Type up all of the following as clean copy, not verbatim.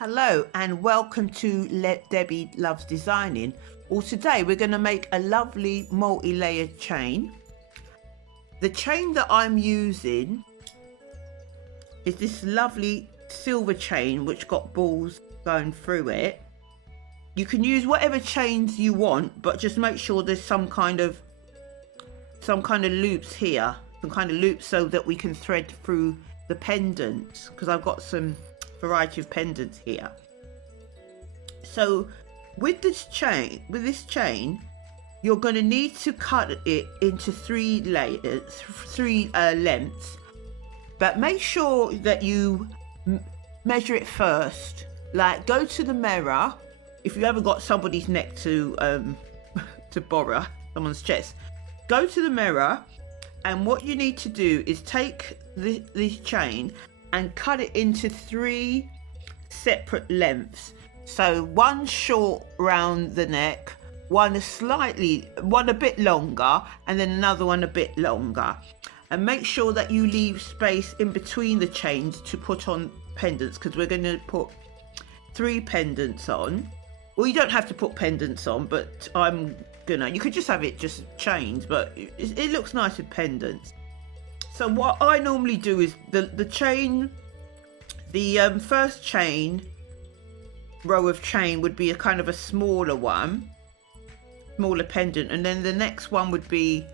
Hello and welcome to Let Debbie Loves Designing. Well, today we're going to make a lovely multi-layered chain. The chain that I'm using is this lovely silver chain which got balls going through it. You can use whatever chains you want, but just make sure there's some kind of loops here, so that we can thread through the pendants, because I've got some variety of pendants here. So with this chain, you're going to need to cut it into three lengths, but make sure that you measure it first. Like, go to the mirror if you haven't got somebody's neck to borrow someone's chest. Go to the mirror, and what you need to do is take this chain and cut it into three separate lengths. So one short round the neck, one a bit longer, and then another one a bit longer. And make sure that you leave space in between the chains to put on pendants, because we're going to put 3 pendants on. Well, you don't have to put pendants on, but you could just have it just chains, but it looks nice with pendants. So what I normally do is the first chain row of chain would be a kind of a smaller pendant, and then the next one would be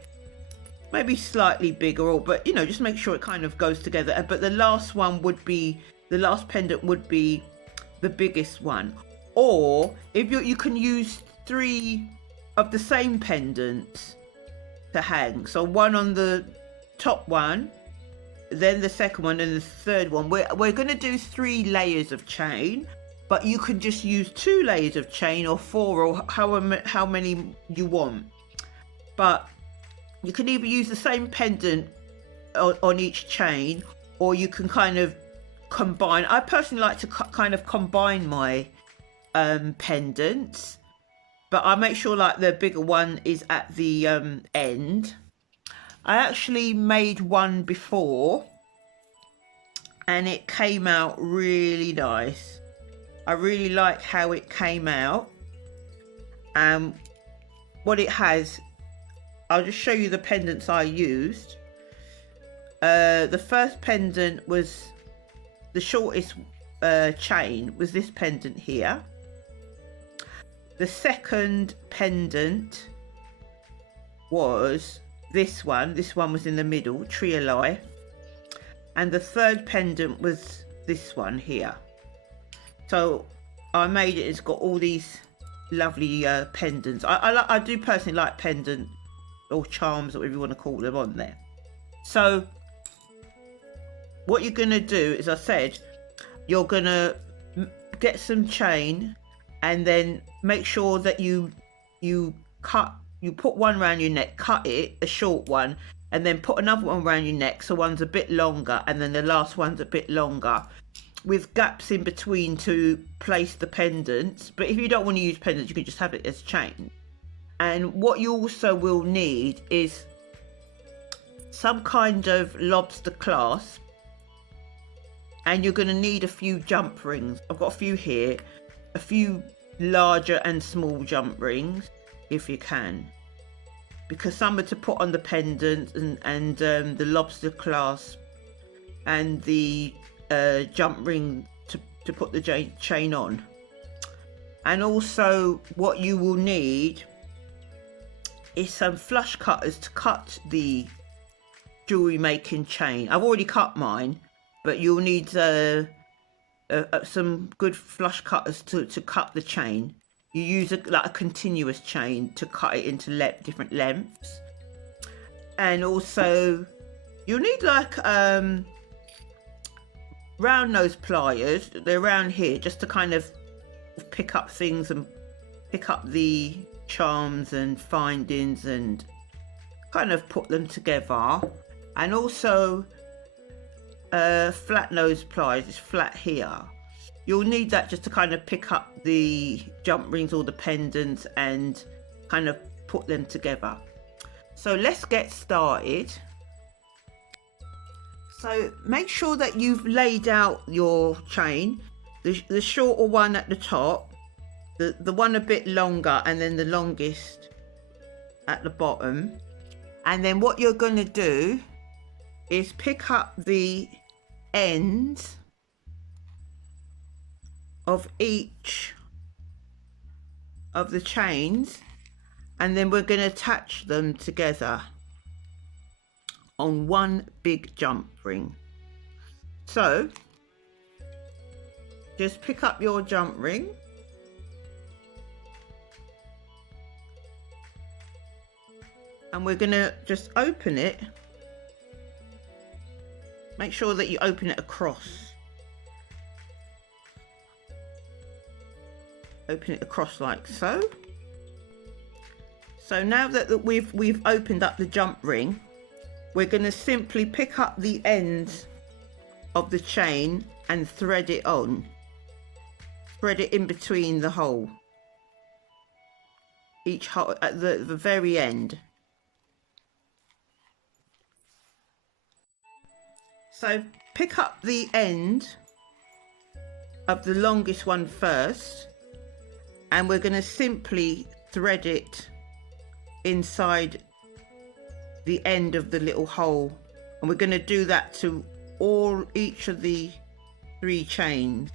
maybe slightly bigger, but just make sure it kind of goes together. But the last pendant would be the biggest one. Or if you can use 3 of the same pendants to hang, so one on the top one, then the second one, and the third one. We're going to do 3 layers of chain, but you can just use 2 layers of chain, or 4, or how many you want. But you can either use the same pendant on each chain, or you can kind of combine. I personally like to kind of combine my pendants, but I make sure like the bigger one is at the end. I actually made one before and it came out really nice. I really like how it came out. What it has, I'll just show you the pendants I used. The first pendant was the shortest chain, was this pendant here. The second pendant was this one was in the middle, Tree of Life, and the third pendant was this one here. So I made it, it's got all these lovely pendants. I do personally like pendant or charms, or whatever you want to call them, on there. So what you're going to do, as I said, you're going to get some chain, and then make sure that you put one around your neck, cut it, a short one, and then put another one around your neck, so one's a bit longer, and then the last one's a bit longer, with gaps in between to place the pendants. But if you don't want to use pendants, you can just have it as chain. And what you also will need is some kind of lobster clasp, and you're going to need a few jump rings. I've got a few here, a few larger and small jump rings if you can, because some are to put on the pendant, and the lobster clasp and the jump ring to put the chain on. And also what you will need is some flush cutters to cut the jewelry making chain. I've already cut mine, but you'll need some good flush cutters to cut the chain. You use a continuous chain to cut it into different lengths. And also you'll need round nose pliers. They're around here, just to kind of pick up things and pick up the charms and findings and kind of put them together. And also flat nose pliers, it's flat here. You'll need that just to kind of pick up the jump rings or the pendants and kind of put them together. So let's get started. So make sure that you've laid out your chain the shorter one at the top, the one a bit longer, and then the longest at the bottom. And then what you're going to do is pick up the ends of each of the chains, and then we're going to attach them together on one big jump ring. So just pick up your jump ring, and we're going to just open it. Make sure that you open it across. Open it across like so. So now that we've opened up the jump ring, we're going to simply pick up the ends of the chain and thread it on. Thread it in between the hole. Each hole at the very end. So pick up the end of the longest one first, and we're going to simply thread it inside the end of the little hole, and we're going to do that to each of the 3 chains.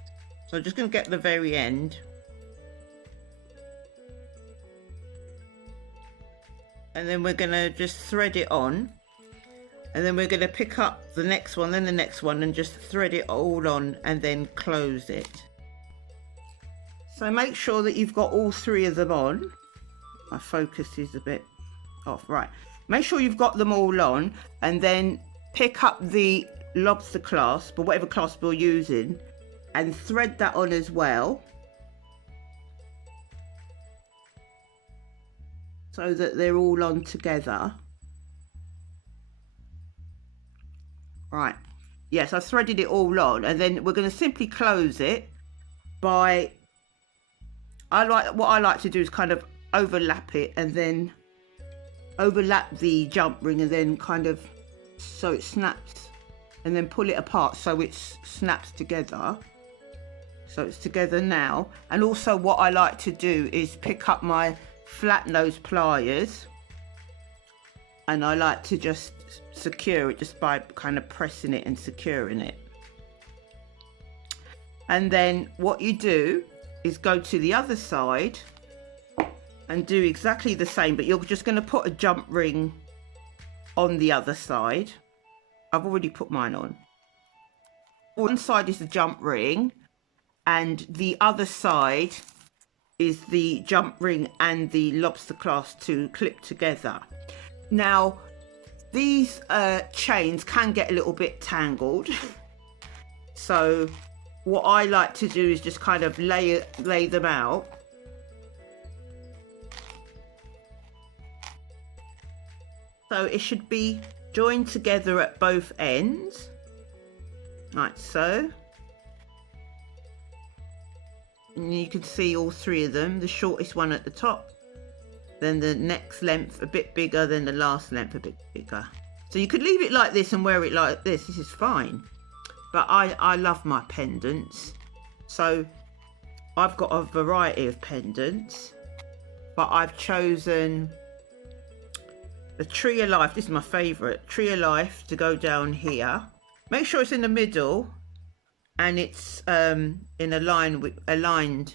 So I'm just going to get the very end, and then we're going to just thread it on, and then we're going to pick up the next one, then the next one, and just thread it all on and then close it. So make sure that you've got all 3 of them on. My focus is a bit off. Right, make sure you've got them all on, and then pick up the lobster clasp or whatever clasp you're using and thread that on as well, so that they're all on together. Right, yes, I threaded it all on, and then we're going to simply close it by, what I like to do is kind of overlap it, and then overlap the jump ring, and then kind of so it snaps, and then pull it apart so it snaps together. So it's together now. And also what I like to do is pick up my flat nose pliers, and I like to just secure it just by kind of pressing it and securing it. And then what you do is go to the other side and do exactly the same, but you're just going to put a jump ring on the other side. I've already put mine on. One side is the jump ring, and the other side is the jump ring and the lobster clasp to clip together. Now, these chains can get a little bit tangled. So what I like to do is just kind of lay them out. So it should be joined together at both ends, like so. And you can see all 3 of them, the shortest one at the top, then the next length a bit bigger, then the last length a bit bigger. So you could leave it like this and wear it like this is fine. But I love my pendants. So I've got a variety of pendants, but I've chosen the Tree of Life. This is my favourite, Tree of Life, to go down here. Make sure it's in the middle, and it's in aligned.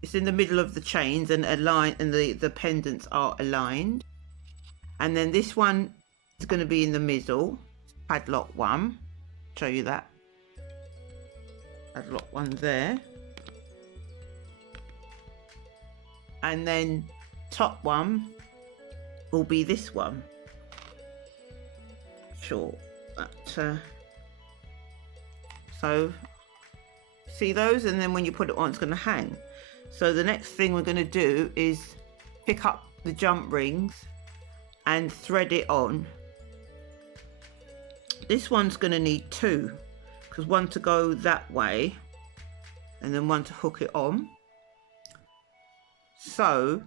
It's in the middle of the chains and aligned, and the pendants are aligned. And then this one is going to be in the middle, padlock one. Show you that padlock one there, and then top one will be this one. Sure, that so see those, and then when you put it on, it's going to hang. So the next thing we're going to do is pick up the jump rings and thread it on. This one's going to need 2, because one to go that way and then one to hook it on. So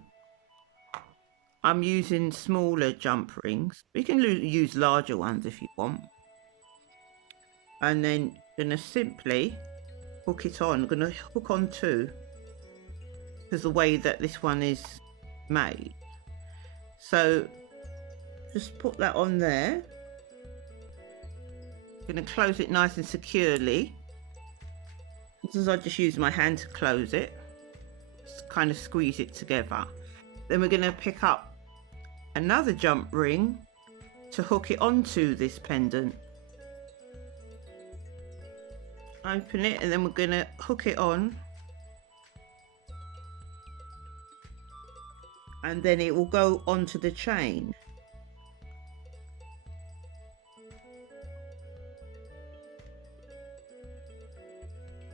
I'm using smaller jump rings. You can use larger ones if you want. And then going to simply hook it on. I'm going to hook on two because the way that this one is made. So just put that on there. I'm going to close it nice and securely. As I just use my hand to close it, just kind of squeeze it together. Then we're going to pick up another jump ring to hook it onto this pendant. Open it, and then we're going to hook it on, and then it will go onto the chain.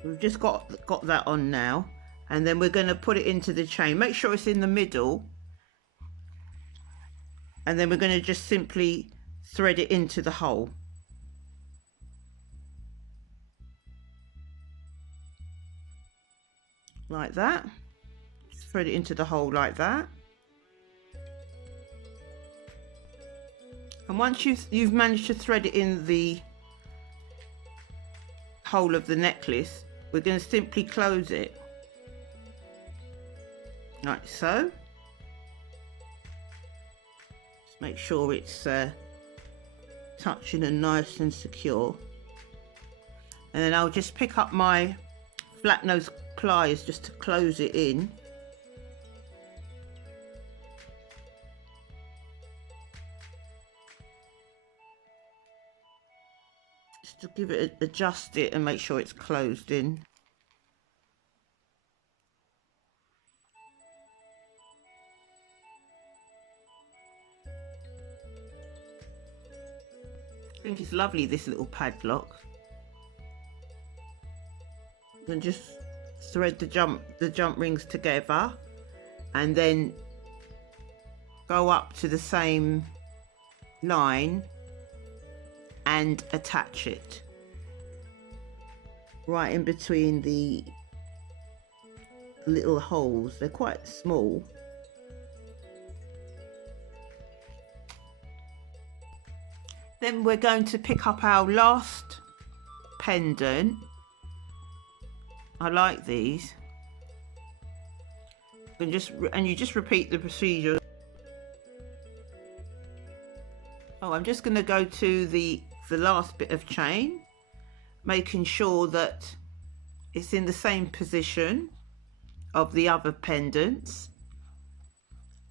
We've just got that on now, and then we're going to put it into the chain. Make sure it's in the middle, and then we're going to just simply thread it into the hole. Like that. Just thread it into the hole like that. And once you've managed to thread it in the hole of the necklace, we're going to simply close it like so. Just make sure it's touching and nice and secure, and then I'll just pick up my flat nose pliers just to close it in. Just to give it, adjust it and make sure it's closed in. I think it's lovely, this little padlock. And just thread the jump rings together, and then go up to the same line and attach it right in between the little holes. They're quite small. Then we're going to pick up our last pendant. I like these. And you just repeat the procedure. Oh, I'm just going to go to the last bit of chain, making sure that it's in the same position of the other pendants,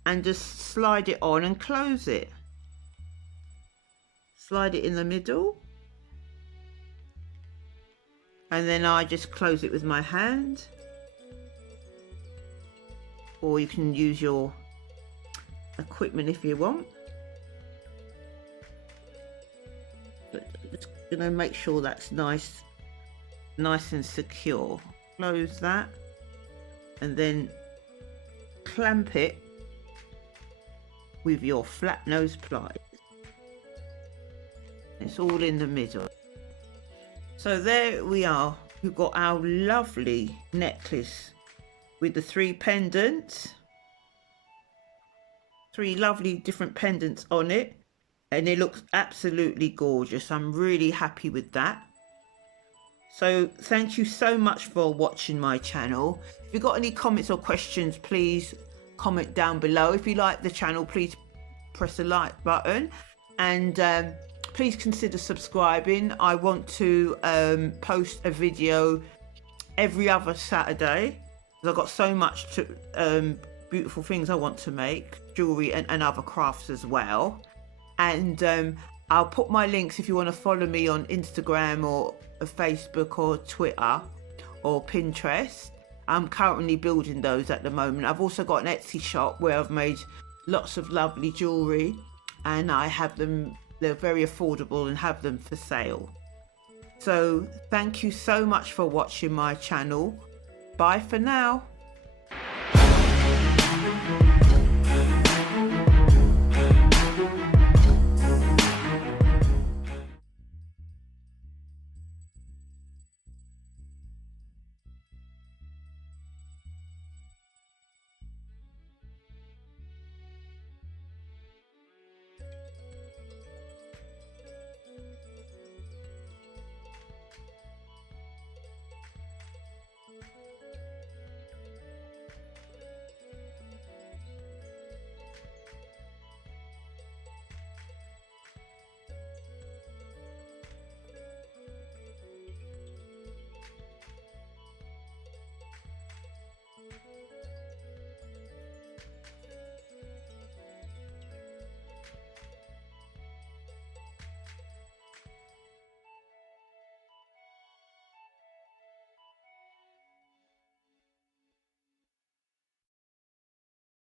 and just slide it on and close it. Slide it in the middle, and then I just close it with my hand, or you can use your equipment if you want. But just gonna make sure that's nice and secure. Close that, and then clamp it with your flat nose pliers. It's all in the middle. So there we are. We've got our lovely necklace with the 3 pendants, 3 lovely different pendants on it, and it looks absolutely gorgeous. I'm really happy with that. So thank you so much for watching my channel. If you've got any comments or questions, please comment down below. If you like the channel, please press the like button, and please consider subscribing. I want to post a video every other Saturday, because I've got so much beautiful things I want to make, jewellery and other crafts as well. And I'll put my links if you want to follow me on Instagram or Facebook or Twitter or Pinterest. I'm currently building those at the moment. I've also got an Etsy shop where I've made lots of lovely jewellery, and I have them, they're very affordable, and have them for sale. So thank you so much for watching my channel. Bye for now.